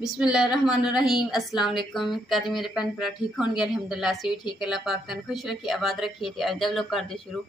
बिस्मिल्लाहिर्रहमानिर्रहीम। अस्सलाम वालेकुम। कद मेरे भैन भरा ठीक होंगे अल्हम्दुलिल्लाह। असी भी ठीक। अल्लाह पाक तन खुश रखिए, आबाद रखिए। ते अज दा व्लॉग कर दे शुरू।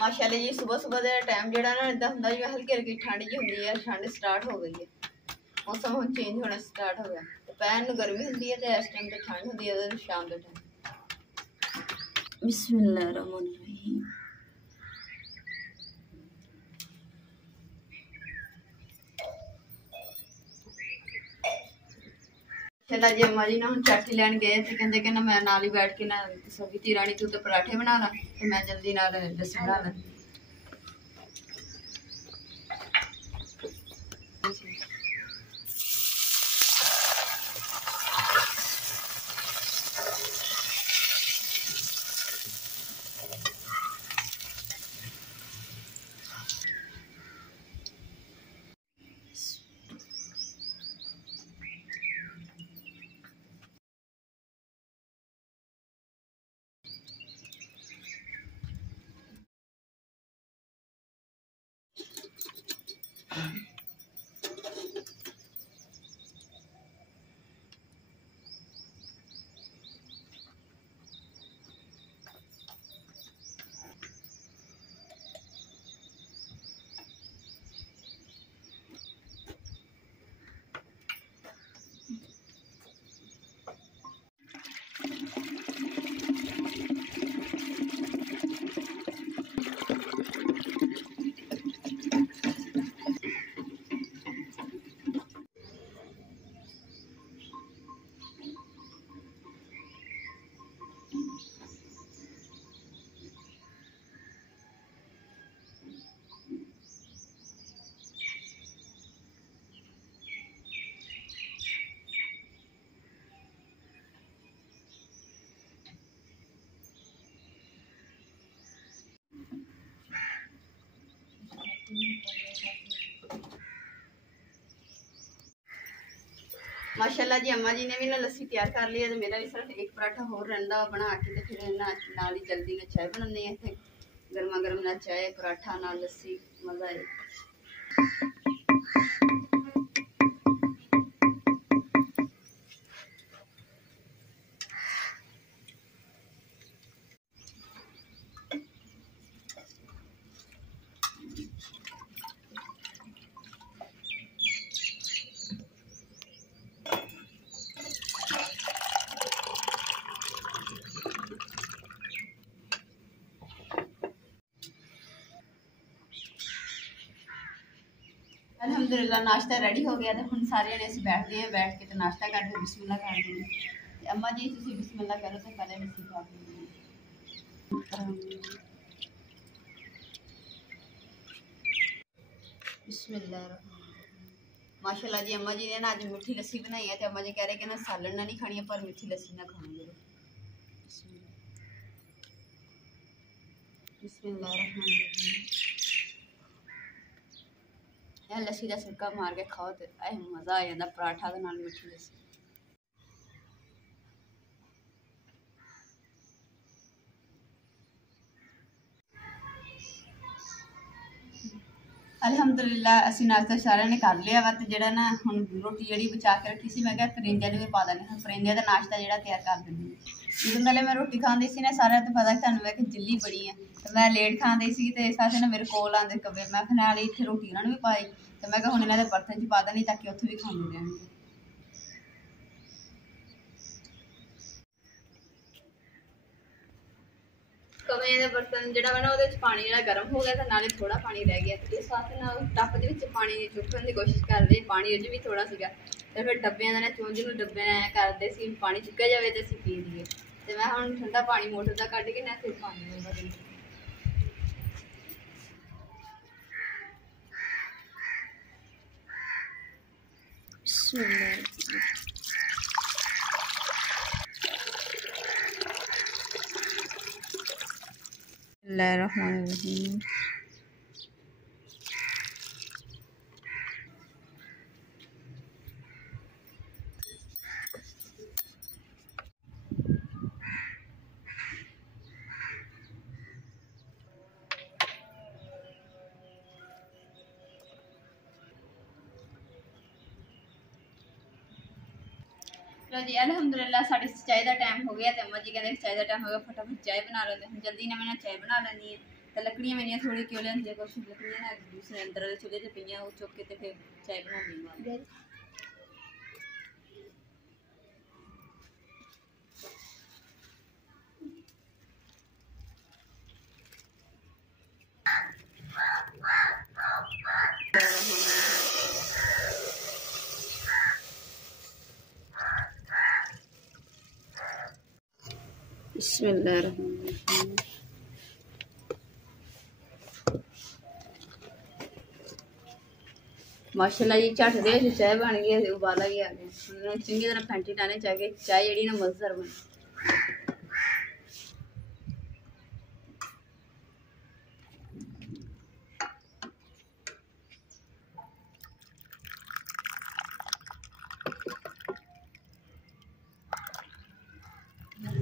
माशाल्लाह जी, सुबह सुबह का टाइम जो ना इदा होंगे जिवें हल्की हल्की ठंड जी होंगी है। ठंड स्टार्ट हो गई है, मौसम हम चेंज होना स्टार्ट हो गया। दोपहर में गर्मी होंगी है तो इस टाइम तो ठंड होंगी है शाम के टाइम। बिस्मिल्लाहिर्रहमानिर्रहीम। चला जी, अम्मा जी ना हम चाटी लैन गए तो कहते कि ना मैं नाल ही बैठ के ना सब्जी धी रानी तू तो पराठे बना ला तो मैं जल्दी नाल लस्सी बना ला। माशाल्लाह जी, अम्मा जी ने भी ना लस्सी तैयार कर ली है। तो मेरा भी सिर्फ एक पराठा होर रहा बना के तो फिर नाल ही जल्दी ना चाय बनाने हैं। इतने गर्मा गर्म ना चाय पराठा ना लस्सी मज़ा है। अल्हम्दुलिल्लाह नाश्ता रेडी हो गया। तो हम सारे जने अस बैठ गए, बैठ के तो नाश्ता करते बिस्मिल्लाह कर देंगे। अम्मा जी तुम बिस्मिल्लाह करो तो पहले लस्सी खा बिस्मिल्लाह। माशाल्लाह जी, अम्मा जी ने ना आज मीठी लस्सी बनाई है। तो अम्मा जी कह रहे कि ना सालन ना नहीं खानी पर मीठी लस्सी ना खानी। बिस्मिल्लाह लस्सी का सिरका मार के खाओ तो मज़ा आ जाता पराठा के नाल मीठी लस्सी। अल्हम्दुलिल्लाह असी नाश्ता सारे ने कर लिया वा। जो ना हम रोटी जी बचा के रखी सी, मैं क्या परिंदे भी पा देनी। परिंदे का नाश्ता जो तैयार कर देंगे। जो पहले मैं रोटी खाती सी ना, सारा तो पता तुम मैं कि जिली बड़ी है तो मैं लेट खाती सी। तो इस वास्ते ना मेरे कोल आते कवे मैं फिलहाल इतने रोटी उन्होंने भी पाई। तो मैं हम इन्होंने बर्तन च पा देनी ताकि उत्थे भी खाते रहेंगे। कवे का बर्तन जो वा ना पानी जो गर्म हो गया तो नाले थोड़ा पानी रह गया, तो इस वास्ते ना टप के पानी चुकन की कोशिश करते, पानी उज भी थोड़ा सा, तो फिर डब्बिया का ना चूंज में डब्बे ऐ करते सी पानी चुक्या जाए तो असीं पी लीए। तो मैं हम ठंडा पानी मोटर का कढ़ के ना फिर पानी होगा दिन। बिस्मिल्लाहिर्रहमानिर्रहीम। चलो जी अलहमदुलिल्लाह साड़ी चाय का टाइम हो गया, तो अम्मा जी कहते चाय का टाइम हो गया, फटाफट चाय बना लेते हैं। जल्दी ना मैं चाय बना लैनी है, तो लकड़ियाँ मेरिया थोड़ी क्यों लेंदी कुछ लकड़ियाँ ना दूसरे अंदर वाले चूल्हे से पईयां, वो चुक के तो फिर चाय बनानी। बिस्मिल्लाहिर्रहमानिर्रहीम। माशाल्लाह जी झट दे चाय बन गई है, उबाला भी आ गया। चंगी तरह फैंटी डालनी चाहिए, चाय जी ना मजेदार बने।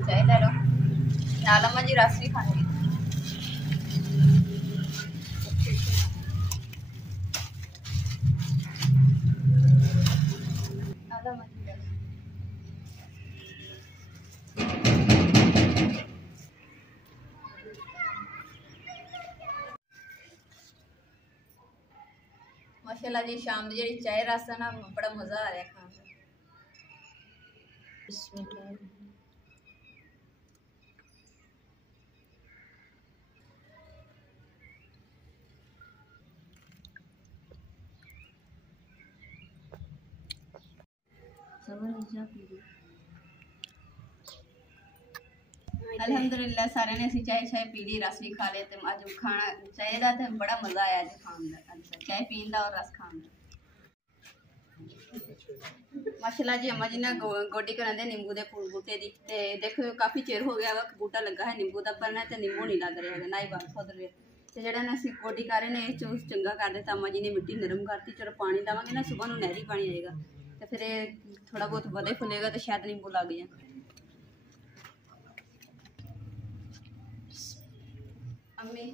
चाय ले लो नाल अम्मा जी रस भी खाएंगे। माशाल्लाह जी शाम की जी चाय रस है ना बड़ा मज़ा आ रहा है खाने में। बिस्मिल्लाह। अलहमदुलिल्लाह सारे ने असी चाय चाय पी ली, रस भी खा लिया। तो अज खाना चाय का तो बड़ा मज़ा आया अज खाने का, अज चाय पीन का और रस खाने का। माशाल्लाह जी अम्मा जी ने गोडी कराते नींबू के फूल बूटे की। तो देखो काफ़ी चिर हो गया वा बूटा लगा है नींबू का, पर ना तो नींबू नहीं लग रहा है, ना ही बल खुद रहे। तो जो असी गोडी कर रहे हैं चूस चंगा कर दिता, अम्मा जी ने मिट्टी नरम करती। चलो पानी देवे ना सुबह को नहरी पानी आएगा, तो फिर थोड़ा बहुत वधे फुलेगा तो शायद नींबू लग जाए। अम्मी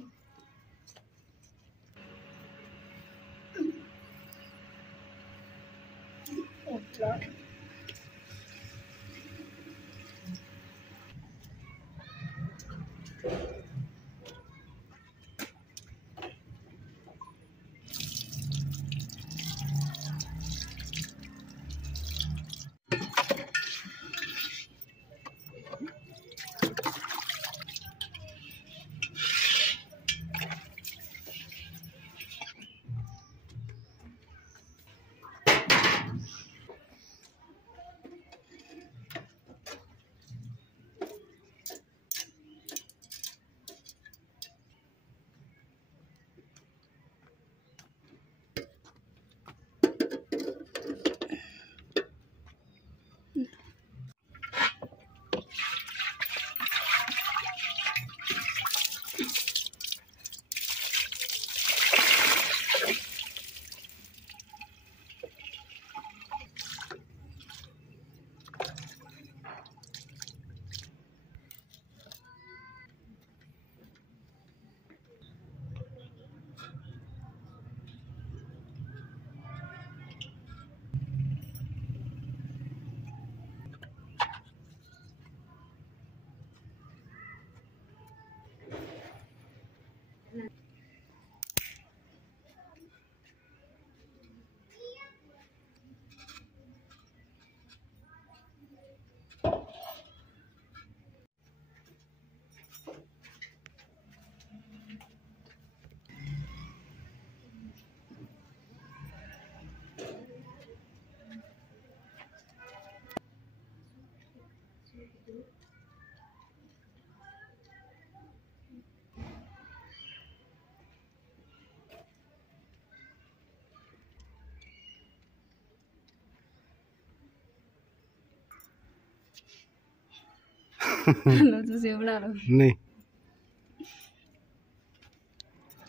लो तुसी बना लो। नहीं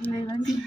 नहीं बस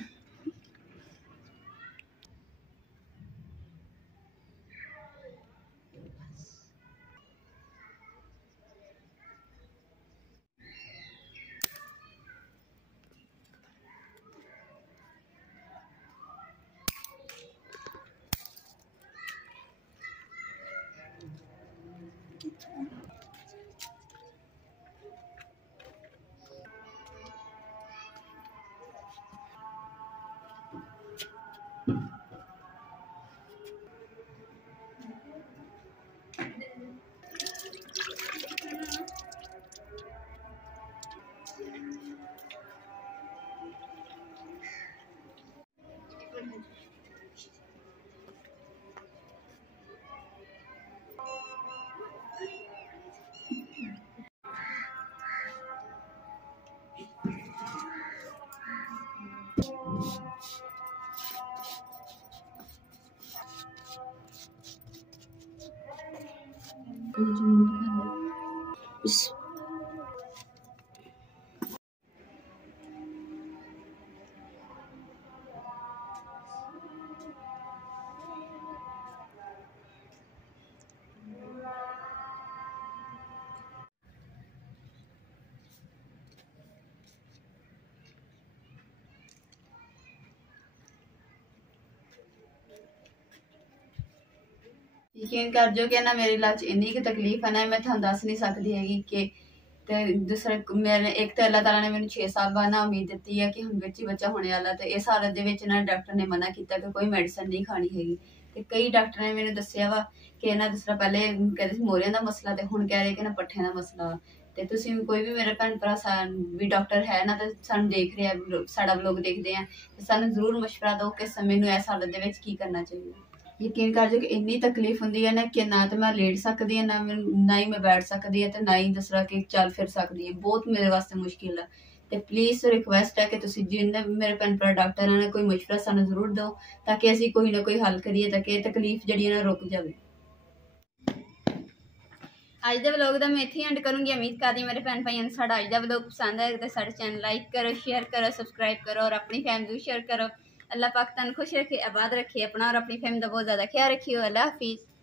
यकीन कर जो कि ना मेरी लाच इन्नी की तकलीफ है ना मैं थानू दस नहीं सकती हैगी कि ते दूसरा मेरे एक तो अल्लाह ताला ने मैंने 6 साल बाद ना उम्मीद दी है कि हम बच्ची बच्चा होने वाला तो इस हालत दे विच ना डॉक्टर ने मना किया कि कोई मेडिसिन नहीं खानी हैगी ते कई डॉक्टर ने मैंने दस्सिया वा कि ना दूसरा पहले कहते मोरियां दा मसला ते हुण कह रहे कि ना पट्ठे दा मसला ते तुसीं कोई भी मेरे भैन भरा भी डॉक्टर है ना ते सानू देख रहे हैं साडा व्लॉग देखदे हैं ते सानू जरूर मशवरा दो कि मैनू इस हालत दे विच की करना चाहिए। यकीन कर जो कि इन्नी तकलीफ होंदी है ना कि ना तो मैं लेट सकती है ना ही मैं बैठ सकती है तो ना ही दूसरा कि चल फिर सकती है बहुत मेरे वास्ते मुश्किल है तो प्लीज़ रिक्वेस्ट है कि तुसी जिन्ने मेरे भैन भरा डॉक्टर हैं कोई मशवरा सानू जरूर दो ताकि असीं कोई ना कोई हल करिए ताकि तकलीफ जिहड़ी है ना रुक जाए। अज के व्लॉग का मैं इत्थे एंड करूँगी। उम्मीद करती मेरे भैन भाइयों साडा अज का व्लॉग पसंद आए तो साडे चैनल लाइक करो शेयर करो सबसक्राइब करो और अपनी फैमिली शेयर करो। अल्लाह पाक तन खुश रखे आबाद रखे अपना और अपनी फैमिली का बहुत ज़्यादा ख्याल रखियो। अल्लाह हाफिज़।